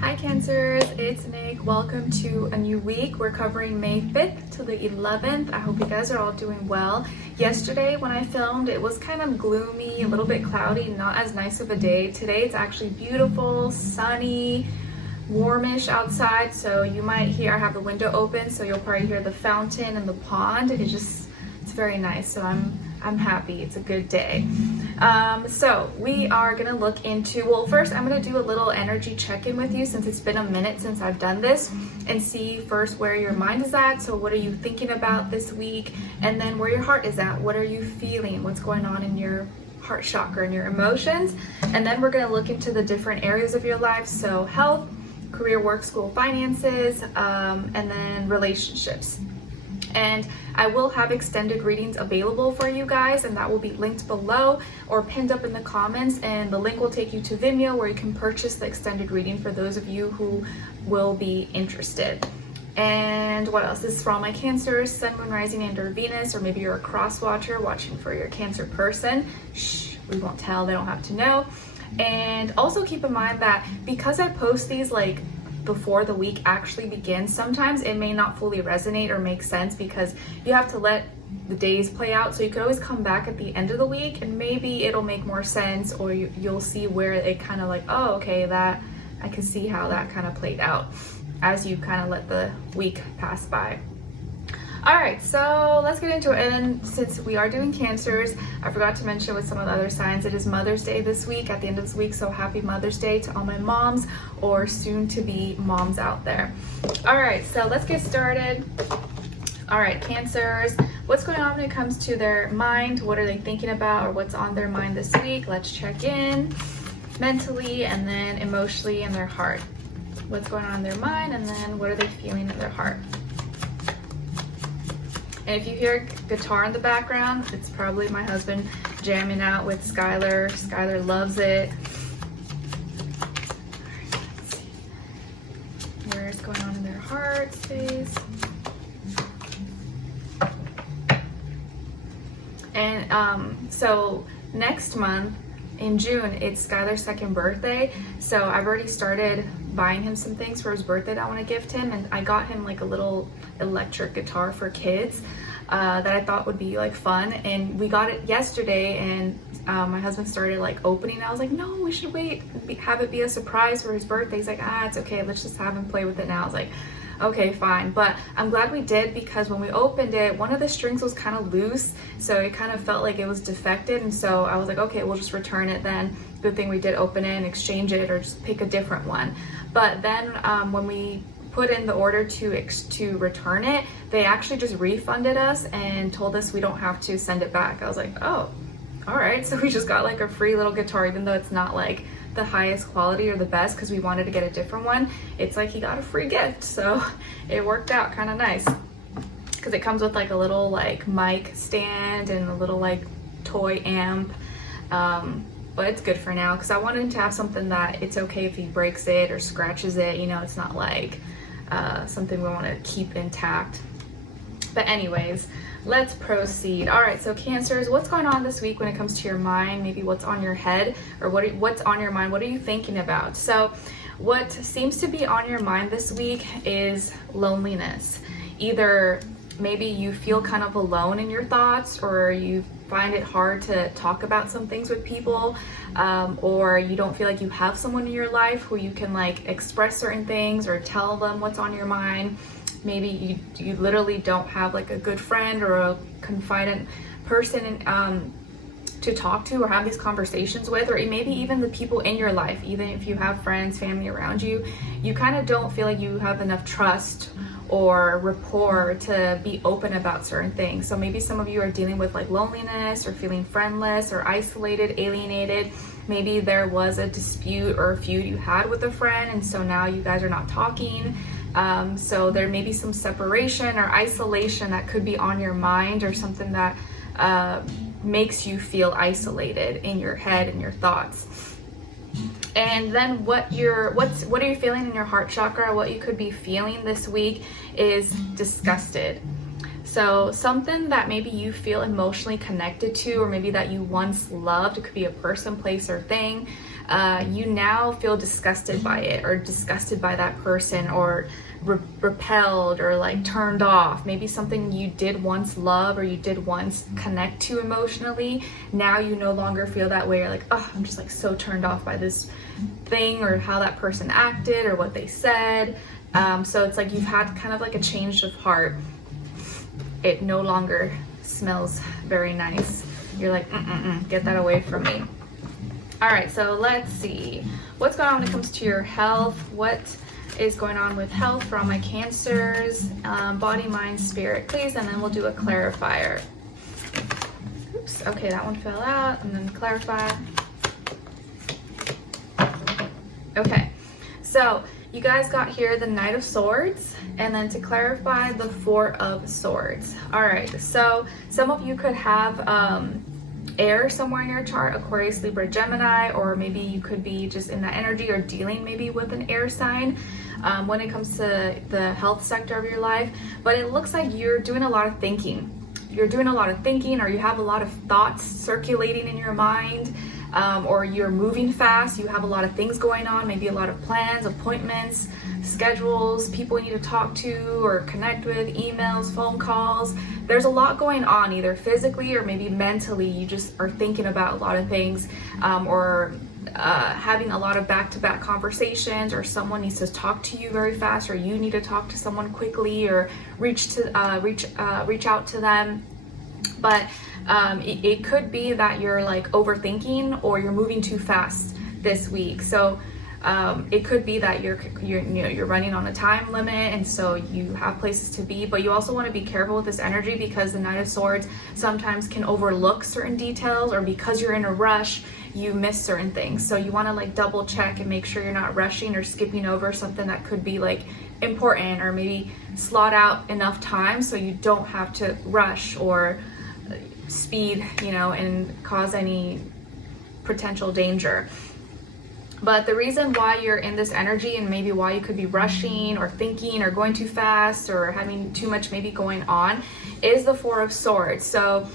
Hi Cancers, it's Nick. Welcome to a new week. We're covering May 5th to the 11th. I hope you guys are all doing well. Yesterday when I filmed, it was kind of gloomy, a little bit cloudy, not as nice of a day. Today it's actually beautiful, sunny, warmish outside, so you might hear I have the window open, so you'll probably hear the fountain and the pond. It's very nice, so I'm happy. It's a good day. So we are gonna look into, well, first I'm gonna do a little energy check-in with you since it's been a minute since I've done this, and see first where your mind is at. So what are you thinking about this week? And then where your heart is at. What are you feeling? What's going on in your heart chakra and your emotions? And then we're gonna look into the different areas of your life. So health, career, work, school, finances, and then relationships. And I will have extended readings available for you guys, and that will be linked below or pinned up in the comments, and the link will take you to Vimeo where you can purchase the extended reading for those of you who will be interested. And what else? This is for all my Cancers, Sun, Moon, Rising, and or Venus, or maybe you're a cross watcher watching for your Cancer person. Shh, we won't tell, they don't have to know. And also keep in mind that because I post these like before the week actually begins, sometimes it may not fully resonate or make sense because you have to let the days play out. So you could always come back at the end of the week and maybe it'll make more sense, or you'll see where it kind of like, oh, okay, that I can see how that kind of played out as you kind of let the week pass by. All right, so let's get into it. And since we are doing Cancers, I forgot to mention with some of the other signs, it is Mother's Day this week, at the end of this week. So happy Mother's Day to all my moms or soon to be moms out there. All right, so let's get started. All right, Cancers, what's going on when it comes to their mind? What are they thinking about, or what's on their mind this week? Let's check in mentally and then emotionally in their heart. What's going on in their mind, and then what are they feeling in their heart? And if you hear guitar in the background, it's probably my husband jamming out with Skylar. Skylar loves it. All right, let's see. Where's going on in their heart space? And so next month, in June, it's Skylar's second birthday. So I've already started buying him some things for his birthday that I want to gift him, and I got him like a little electric guitar for kids that I thought would be like fun, and we got it yesterday, and my husband started like opening. I was like, no, we should wait, have it be a surprise for his birthday. He's like, it's okay, let's just have him play with it now. I was like, okay, fine. But I'm glad we did, because when we opened it, one of the strings was kind of loose, so it kind of felt like it was defected, and so I was like, okay, we'll just return it then. Good thing we did open it and exchange it, or just pick a different one. But then when we put in the order to return it, they actually just refunded us and told us we don't have to send it back. I was like, oh, all right. So we just got like a free little guitar, even though it's not like the highest quality or the best, because we wanted to get a different one. It's like he got a free gift, so it worked out kind of nice, because it comes with like a little like mic stand and a little like toy amp. But it's good for now, because I wanted him to have something that it's okay if he breaks it or scratches it, you know, it's not like something we want to keep intact. But anyways, let's proceed. All right, so Cancers, what's going on this week when it comes to your mind? Maybe what's on your head, or what's on your mind? What are you thinking about? So what seems to be on your mind this week is loneliness. Either maybe you feel kind of alone in your thoughts, or you find it hard to talk about some things with people, or you don't feel like you have someone in your life who you can like express certain things or tell them what's on your mind. Maybe you literally don't have like a good friend or a confidant person to talk to or have these conversations with, or maybe even the people in your life, even if you have friends, family around you, you kind of don't feel like you have enough trust or rapport to be open about certain things. So maybe some of you are dealing with like loneliness, or feeling friendless or isolated, alienated. Maybe there was a dispute or a feud you had with a friend, and so now you guys are not talking. So there may be some separation or isolation that could be on your mind, or something that makes you feel isolated in your head and your thoughts. And then what are you feeling in your heart chakra? What you could be feeling this week is disgusted. So something that maybe you feel emotionally connected to, or maybe that you once loved, it could be a person, place, or thing, you now feel disgusted by it, or disgusted by that person, or repelled, or like turned off. Maybe something you did once love, or you did once connect to emotionally, now you no longer feel that way. You're like, oh, I'm just like so turned off by this thing, or how that person acted, or what they said. So it's like you've had kind of like a change of heart. It no longer smells very nice. You're like, get that away from me. All right, so let's see what's going on when it comes to your health. What is going on with health for all my Cancers? Body, mind, spirit, please, and then we'll do a clarifier. Oops, okay, that one fell out, and then clarify. Okay, so you guys got here the Knight of Swords, and then to clarify, the Four of Swords. All right, so some of you could have air somewhere in your chart, Aquarius, Libra, Gemini, or maybe you could be just in that energy or dealing maybe with an air sign when it comes to the health sector of your life. But it looks like you're doing a lot of thinking. You're doing a lot of thinking, or you have a lot of thoughts circulating in your mind, or you're moving fast. You have a lot of things going on, maybe a lot of plans, appointments, schedules, people you need to talk to or connect with, emails, phone calls. There's a lot going on, either physically or maybe mentally. You just are thinking about a lot of things, or having a lot of back-to-back conversations, or someone needs to talk to you very fast, or you need to talk to someone quickly, or reach out to them. But it could be that you're like overthinking, or you're moving too fast this week. So it could be that you're running on a time limit, and so you have places to be. But you also want to be careful with this energy, because the Knight of Swords sometimes can overlook certain details, or because you're in a rush, you miss certain things. So you want to like double check and make sure you're not rushing or skipping over something that could be like important, or maybe slot out enough time so you don't have to rush or speed, and cause any potential danger. But the reason why you're in this energy, and maybe why you could be rushing or thinking or going too fast or having too much maybe going on, is the Four of Swords. So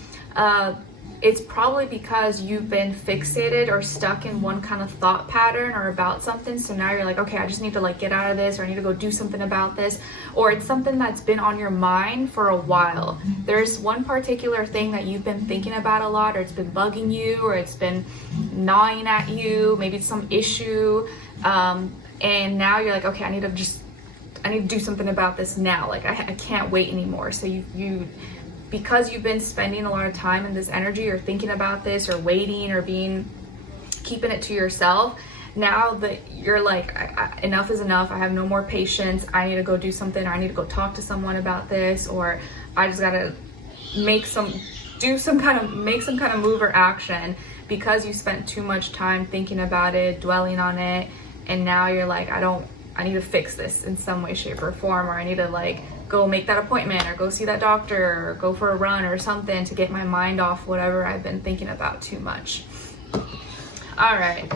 it's probably because you've been fixated or stuck in one kind of thought pattern or about something. So now you're like, okay, I just need to like get out of this, or I need to go do something about this. Or it's something that's been on your mind for a while. There's one particular thing that you've been thinking about a lot, or it's been bugging you, or it's been gnawing at you. Maybe it's some issue. And now you're like, okay, I need to do something about this now. Like I can't wait anymore. So because you've been spending a lot of time in this energy, or thinking about this, or waiting, or keeping it to yourself, now that you're like, enough is enough. I have no more patience. I need to go do something, or I need to go talk to someone about this, or I just gotta make some kind of move or action, because you spent too much time thinking about it, dwelling on it, and now you're like, I need to fix this in some way, shape, or form, or I need to like go make that appointment, or go see that doctor, or go for a run or something to get my mind off whatever I've been thinking about too much. All right,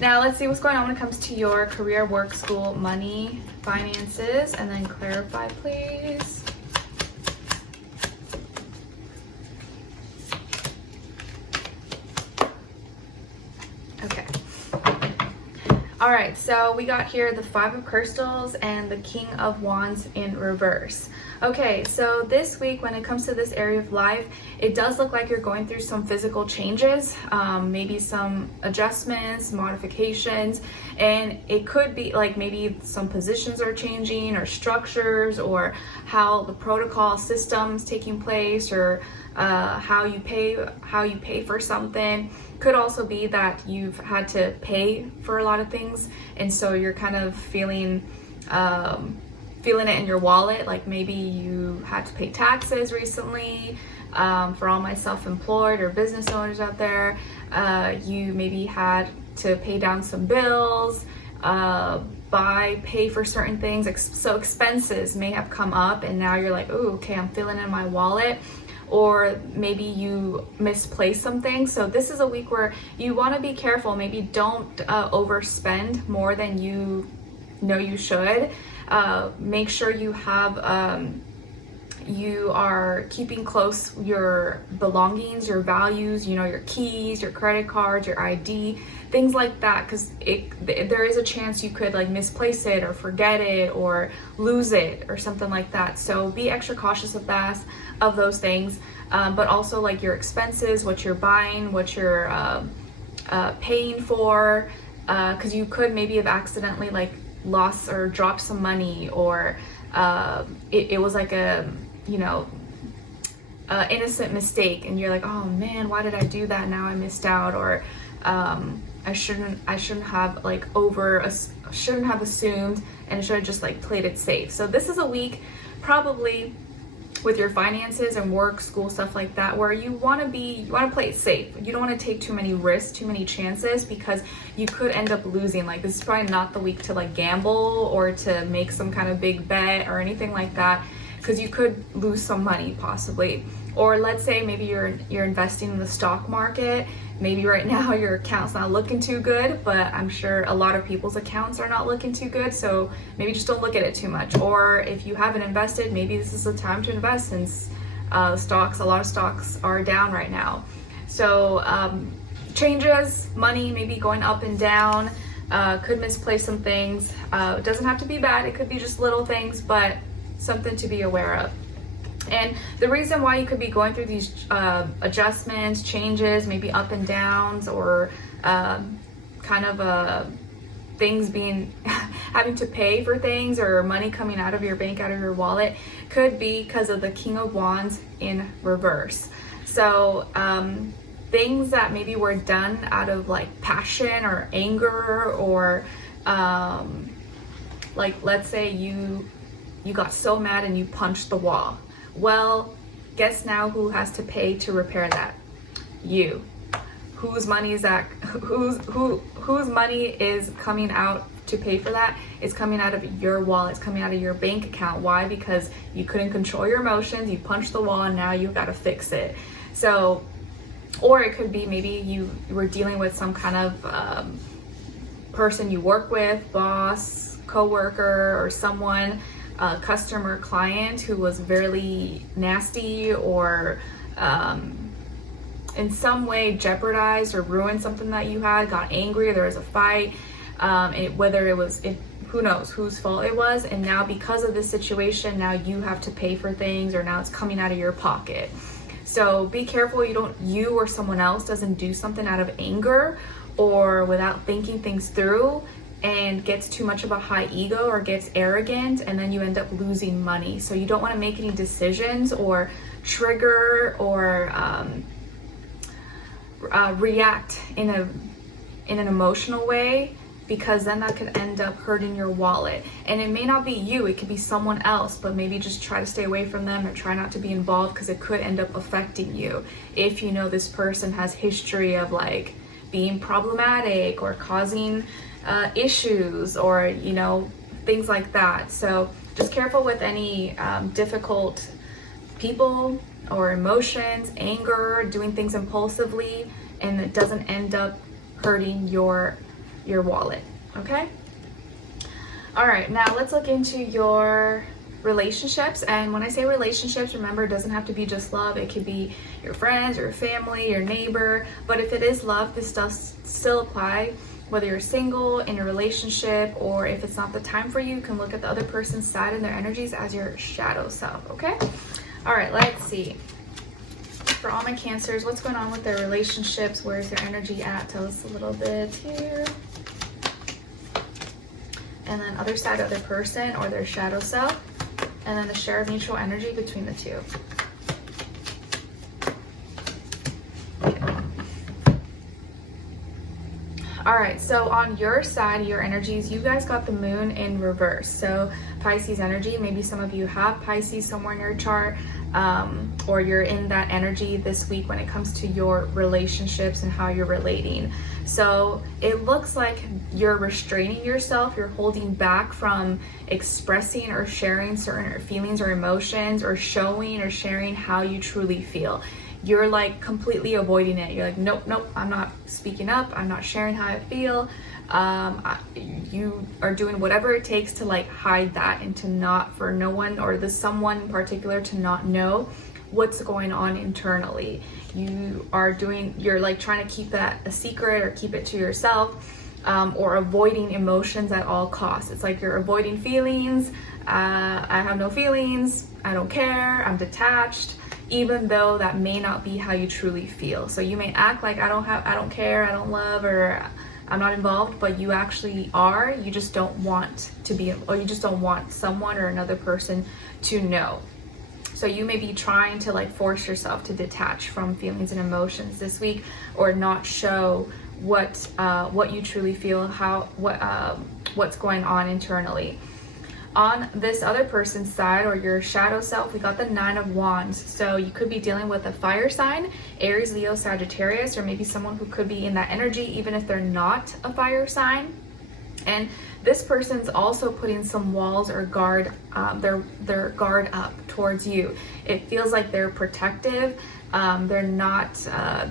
now let's see what's going on when it comes to your career, work, school, money, finances, and then clarify, please. Okay. All right, so we got here the Five of Crystals and the King of Wands in reverse. Okay, so this week when it comes to this area of life, it does look like you're going through some physical changes, maybe some adjustments, modifications, and it could be like maybe some positions are changing, or structures, or how the protocol system's taking place, or how you pay for something. Could also be that you've had to pay for a lot of things, and so you're kind of feeling it in your wallet. Like maybe you had to pay taxes recently. For all my self-employed or business owners out there, you maybe had to pay down some bills, pay for certain things. So expenses may have come up, and now you're like, oh, okay, I'm feeling it in my wallet. Or maybe you misplaced something. So this is a week where you want to be careful. Maybe don't overspend more than you know you should. Make sure you have you are keeping close your belongings, your values, you know, your keys, your credit cards, your ID, things like that, because there is a chance you could like misplace it or forget it or lose it or something like that. So be extra cautious of those things, but also like your expenses, what you're buying, what you're paying for, because you could maybe have accidentally like lost or dropped some money, or it was like a, you know, innocent mistake, and you're like, oh man, why did I do that? Now I missed out, or I shouldn't have like shouldn't have assumed, and should have just like played it safe. So this is a week probably with your finances and work, school, stuff like that, where you want to play it safe. You don't want to take too many risks, too many chances, because you could end up losing. Like, this is probably not the week to like gamble or to make some kind of big bet or anything like that, because you could lose some money possibly. Or let's say maybe you're investing in the stock market. Maybe right now your account's not looking too good, but I'm sure a lot of people's accounts are not looking too good, so maybe just don't look at it too much. Or if you haven't invested, maybe this is the time to invest, since stocks, a lot of stocks are down right now. So changes, money maybe going up and down, could misplace some things. It doesn't have to be bad, it could be just little things, but something to be aware of. And the reason why you could be going through these adjustments, changes, maybe up and downs, or kind of things being having to pay for things, or money coming out of your bank, out of your wallet, could be because of the King of Wands in reverse. So things that maybe were done out of like passion or anger, or like let's say you got so mad and you punched the wall. Well, guess now who has to pay to repair that? You. Whose money is that? Whose money is coming out to pay for that? It's coming out of your wallet. It's coming out of your bank account. Why? Because you couldn't control your emotions. You punched the wall, and now you got to fix it. So, or it could be maybe you were dealing with some kind of person you work with, boss, coworker, or someone, customer, client, who was very nasty, or in some way jeopardized or ruined something that you had, got angry, or there was a fight, whether it was, who knows whose fault it was, and now because of this situation, now you have to pay for things, or now it's coming out of your pocket. So be careful you or someone else doesn't do something out of anger or without thinking things through, and gets too much of a high ego or gets arrogant, and then you end up losing money. So you don't want to make any decisions or trigger or react in an emotional way, because then that could end up hurting your wallet. And it may not be you, it could be someone else, but maybe just try to stay away from them or try not to be involved, because it could end up affecting you if you know this person has history of like being problematic or causing issues, or you know, things like that. So just careful with any difficult people or emotions, anger, doing things impulsively, and it doesn't end up hurting your wallet. Okay, all right, now let's look into your relationships. And when I say relationships, remember, it doesn't have to be just love. It could be your friends, your family, your neighbor. But if it is love, this does still apply, whether you're single, in a relationship, or if it's not the time for you, you can look at the other person's side and their energies as your shadow self. Okay, all right, let's see. For all my Cancers, what's going on with their relationships? Where's their energy at? Tell us a little bit here. And then other side of their person or their shadow self, and then the share of mutual energy between the two. All right, so on your side, your energies, you guys got the moon in reverse. So Pisces energy, maybe some of you have Pisces somewhere in your chart, or you're in that energy this week when it comes to your relationships and how you're relating. So it looks like you're restraining yourself, you're holding back from expressing or sharing certain feelings or emotions, or showing or sharing how you truly feel. You're like completely avoiding it. You're like, nope, I'm not speaking up. I'm not sharing how I feel. You are doing whatever it takes to like hide that and to not, for no one or the someone in particular to not know what's going on internally. You're like trying to keep that a secret or keep it to yourself, or avoiding emotions at all costs. It's like you're avoiding feelings. I have no feelings, I don't care, I'm detached, even though that may not be how you truly feel. So you may act like I don't care, I don't love, or I'm not involved, but you actually are. You just don't want to be, or you just don't want someone or another person to know. So you may be trying to like force yourself to detach from feelings and emotions this week, or not show what you truly feel, what's going on internally. On this other person's side, or your shadow self, we got the 9 of Wands. So you could be dealing with a fire sign, Aries, Leo, Sagittarius, or maybe someone who could be in that energy even if they're not a fire sign. And this person's also putting some walls or guard, their guard up towards you. It feels like they're protective. They're not,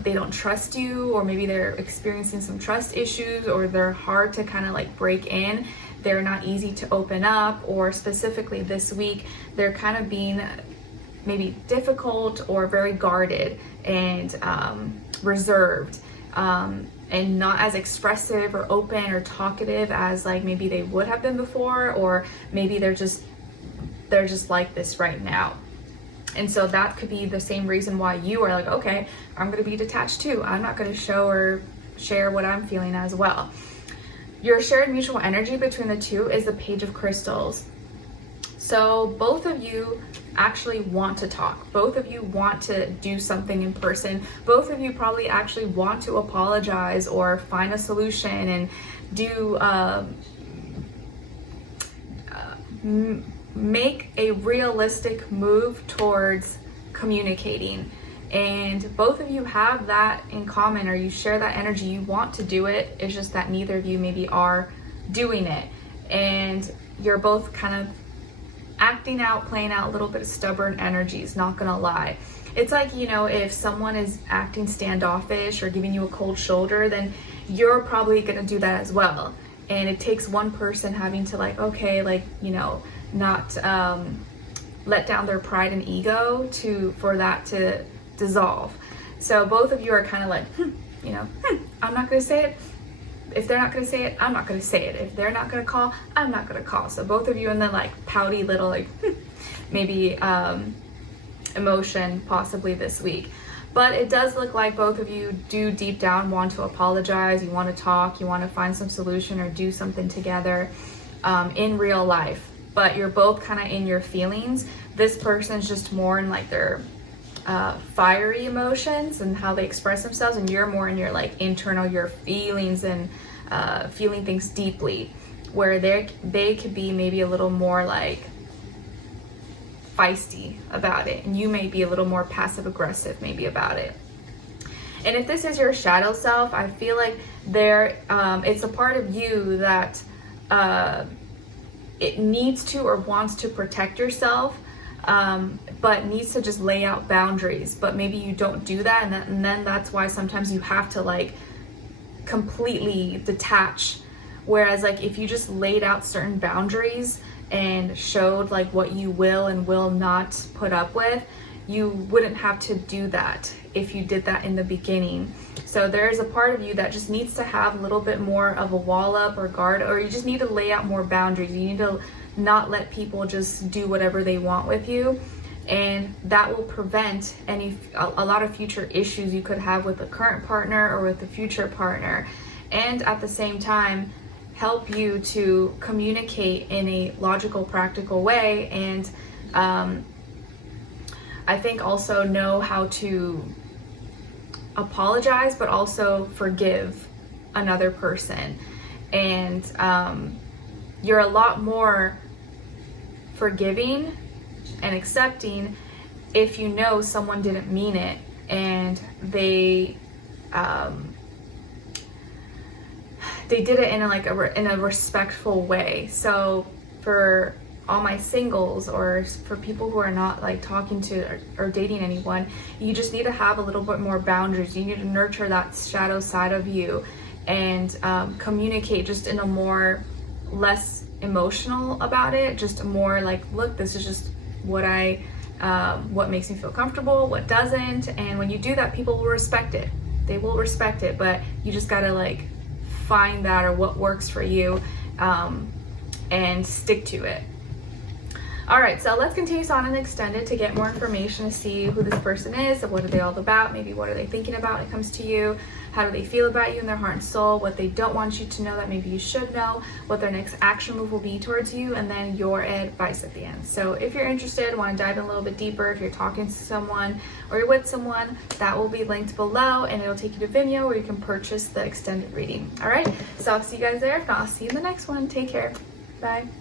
they don't trust you, or maybe they're experiencing some trust issues, or they're hard to kind of like break in. They're not easy to open up, or specifically this week, they're kind of being maybe difficult or very guarded and reserved, and not as expressive or open or talkative as like maybe they would have been before, or maybe they're just like this right now. And so that could be the same reason why you are like, okay, I'm going to be detached too. I'm not going to show or share what I'm feeling as well. Your shared mutual energy between the two is the Page of Crystals. So both of you actually want to talk. Both of you want to do something in person. Both of you probably actually want to apologize or find a solution and do make a realistic move towards communicating. And both of you have that in common, or you share that energy. You want to do it. It's just that neither of you maybe are doing it. And you're both kind of acting out, playing out a little bit of stubborn energies, not gonna lie. It's like, you know, if someone is acting standoffish or giving you a cold shoulder, then you're probably gonna do that as well. And it takes one person having to like, okay, like, you know, not let down their pride and ego for that to dissolve. So both of you are kind of like, I'm not going to say it. If they're not going to say it, I'm not going to say it. If they're not going to call, I'm not going to call. So both of you in the like pouty little like maybe emotion possibly this week. But it does look like both of you do deep down want to apologize. You want to talk. You want to find some solution or do something together in real life. But you're both kind of in your feelings. This person's just more in like their fiery emotions and how they express themselves, and you're more in your like internal, your feelings and feeling things deeply, where they could be maybe a little more like feisty about it, and you may be a little more passive aggressive maybe about it. And if this is your shadow self, I feel like it's a part of you that it needs to or wants to protect yourself, but needs to just lay out boundaries, but maybe you don't do that, and then that's why sometimes you have to like completely detach. Whereas like if you just laid out certain boundaries and showed like what you will and will not put up with, you wouldn't have to do that if you did that in the beginning. So there's a part of you that just needs to have a little bit more of a wall up or guard, or you just need to lay out more boundaries. You need to not let people just do whatever they want with you, and that will prevent a lot of future issues you could have with the current partner or with the future partner, and at the same time help you to communicate in a logical, practical way, and I think also know how to apologize but also forgive another person. And you're a lot more forgiving and accepting if you know someone didn't mean it and they did it in a respectful way. So for all my singles, or for people who are not like talking to or dating anyone, you just need to have a little bit more boundaries. You need to nurture that shadow side of you and communicate just in a more less emotional about it, just more like, look, this is just what what makes me feel comfortable, what doesn't. And when you do that, people will respect it. They will respect it, but you just gotta like find that, or what works for you, and stick to it. All right, so let's continue on and extend it to get more information, to see who this person is, what are they all about, maybe what are they thinking about when it comes to you, how do they feel about you in their heart and soul, what they don't want you to know that maybe you should know, what their next action move will be towards you, and then your advice at the end. So if you're interested, want to dive in a little bit deeper, if you're talking to someone or you're with someone, that will be linked below, and it'll take you to Vimeo where you can purchase the extended reading. All right, so I'll see you guys there. If not, I'll see you in the next one. Take care. Bye.